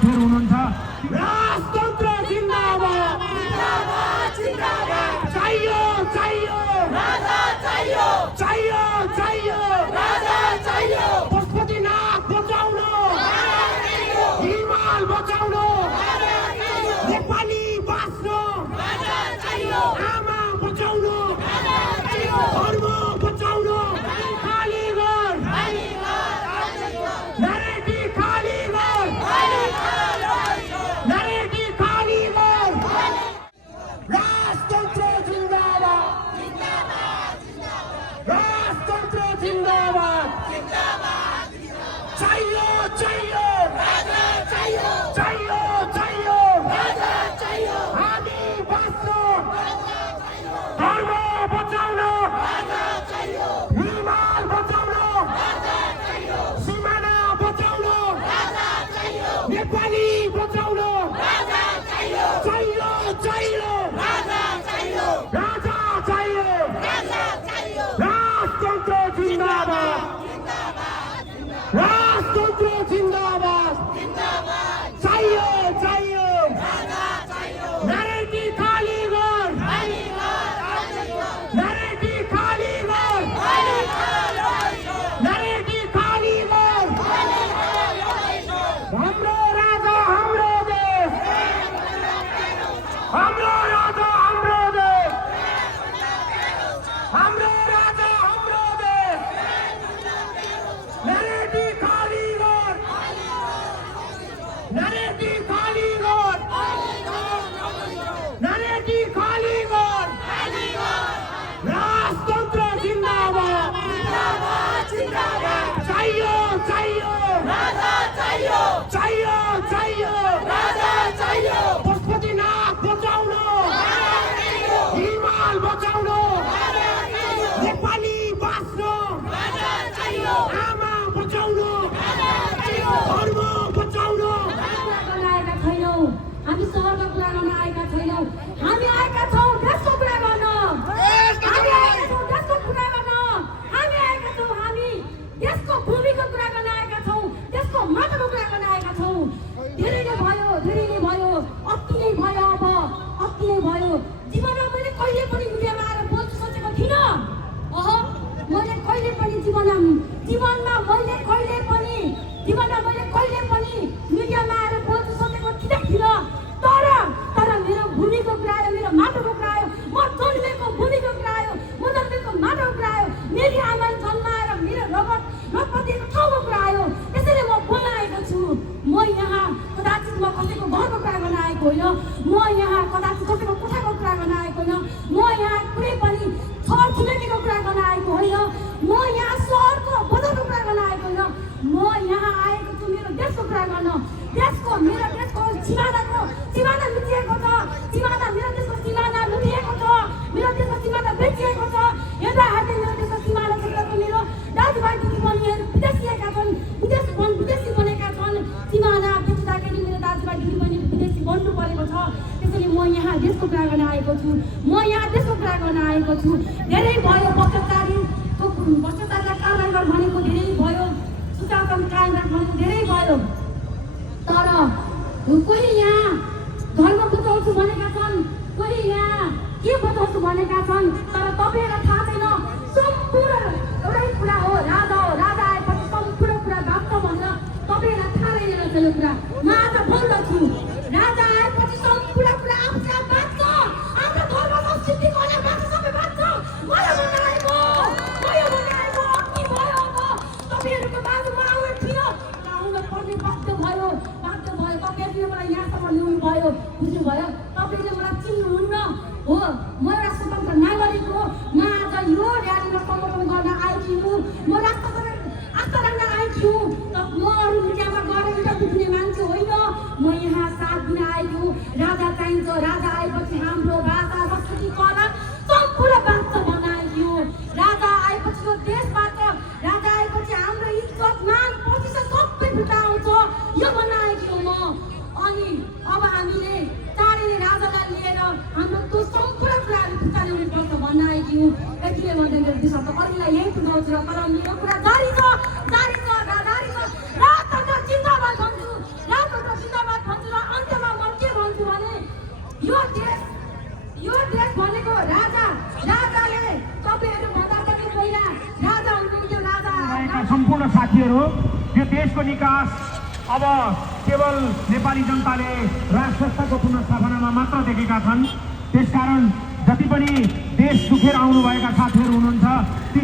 फेर हुनुहुन्छ। राजतन्त्र जिन्दाबाद जिन्दाबाद जिन्दाबाद चाहियो चाहियो राजा चाहियो चाहियो चाहियो राजा चाहियो पशुपतिनाथ बचाउनु हिमाल बचाउनु नेपाली बाँच्नु आमा बचाउनु धर्म बचाउनु खाली घर नरेटी खाली घर नरेटी खाली घर राजतन्त्र जिन्दाबाद राजतन्त्र जिन्दाबाद चाहियो चाहियो चाहियो चाहियो हामी बाँच्नु धर्म बचाउनु हिमाल बचाउनु सिमाना बचाउनु नेपाली बचाउनु चाहियो चाहियो राजा चाहियो राजतन्त्र जिन्दाबाद राजतन्त्र जिन्दाबाद चाहियो चाहियो नरेटी खाली घर नरेटी खाली घर नरेटी खाली घर हाम्रो राजा हाम्रो देश हाम्रो राजा हाम्रो देश हाम्रो राजा हाम्रो देश नरेटी खाली घर नरेटी खाली घर नरेटी खाली घर राजतन्त्र जिन्दाबाद चाहियो चाहियो चाहियो चाहियो पशुपतिनाथ बचाउनु हिमाल बचाउनु नेपाली बाँच्नु आमा बचाउनु धर्म बचाउनु आएका छैनौँ हामी सहरको कुरा गर्न आएका छैनौँ हामी आएका छौँ देशको कुरा गर्न हामी आएका छौँ देशको कुरा गर्न हामी आएका छौँ हामी देशको भूमिको कुरा गर्न आएका छौँ देशको माटोको कुरा गर्न आएका छौँ धेरै नै भयो अति नै भयो अब अति नै भयो जीवनमा मैले कहिले पनि मिडियामा आएर बोल्छु सोचेको थिइनँ मैले कहिले पनि जीवनमा मैले कहिले पनि मिडियामा आएर बोल्छु सोचेको थिइनँ तर मेरो भूमिको कुरा आयो मेरो माटोको कुरा आयो म जन्मेको भूमिको कुरा आयो म जन्मेको माटोको कुरा आयो मेरी आमाले जन्माएर मेरो रगत दिएको ठाउँको कुरा आयो त्यसैले म बोल्न आएको छु म यहाँ कदाचित म कसैको घरको कुरा गर्न आएको होइन म यहाँ कदाचित कसैको कोठाको कुरा गर्न आएको होइन म यहाँ कुनै पनि छरछिमेकीको कुरा गर्न आएको होइन म यहाँ सहरको बजारको कुरा गर्न आएको होइन म यहाँ आएको छु मेरो देशको कुरा गर्न मेरो देशको सिमाना लुटिएको छ मेरो देशको सिमाना लुटिएको छ मेरो देशको सिमाना बेचिएको छ हेर्दा मेरो देशको सिमाना क्षेत्रको मेरो दाजुभाइ दिदीबहिनीहरू विदेशी बनेका छन् सिमाना बेच्दाखेरि मेरो दाजुभाइ दिदीबहिनीहरू विदेशी बन्नु परेको छ त्यसैले म यहाँ देशको कुरा गर्न आएको छु धेरै भयो भ्रष्टाचारलाई कारोबार भनेको धेरै भयो सुशासन कारोबार भनेको धेरै भयो तर कोही यहाँ धर्म बचाउँछु भनेका छन् कोही यहाँ के बचाउँछु भनेका छन् तर तपाईँहरूलाई थाहा छैन सम्पूर्ण एउटै कुरा हो राजा आएपछि सम्पूर्ण कुरा बाँच्छ भनेर तपाईँहरूलाई थाहा रहेन यो कुरा म आज बोल्दछु राजा आएपछि सम्पूर्ण कुरा आफूले बाँच्छ आफ्नो धर्म संस्कृतिको लागि बाँच्छ सबै बाँच्छ मलाई बनाएको अति भयो अब तपाईँहरूको बाजुमा आउनु थियो आउनु पर्ने बाध्य भयो तपाईँहरूले मलाई यहाँसम्म ल्याउनु भयो बुझ्नुभयो तपाईँले मलाई चिन्नुहुन्न हो म एउटा स्वतन्त्र नागरिक हो म आज यो र्यालीमा समर्थन गर्न आएकी हुँ म राष्ट्र आस्था राख्न आएकी हुँ म अरू मिडियामा गएर इन्टरभ्यू दिने मान्छे होइन म यहाँ साथ दिन आएकी हुँ राजा चाहिन्छ राजा आएपछि हाम्रो भाषा संस्कृति कला सम्पूर्ण बाँच्छ बनाएकी हुँ राजा आएपछि यो देशबाट राजा आएपछि हाम्रो इज्जत मान प्रतिष्ठा सबै फिर्ता आउँछ यो बनाएकी हुँ म अनि अब हामीले चाँडै राजालाई लिएर हाम्रो त्यो सम्पूर्ण कुराहरू फिर्ता ल्याउनु पर्छ भन्न आएकी हुँ यतिले भन्दै मेरो दिशा त अरूलाई यही पुगाउँछु र तर मेरो कुरा जारी छ राजतन्त्र जिन्दाबाद भन्छु राजतन्त्र जिन्दाबाद सम्पूर्ण साथीहरू, यो देशको निकास अब केवल नेपाली जनताले राष्ट्रको पुनर्स्थापनामा मात्र देखेका छन्। त्यसकारण जति पनि देश दुखेर आउनुभएका साथीहरू हुनुहुन्छ ती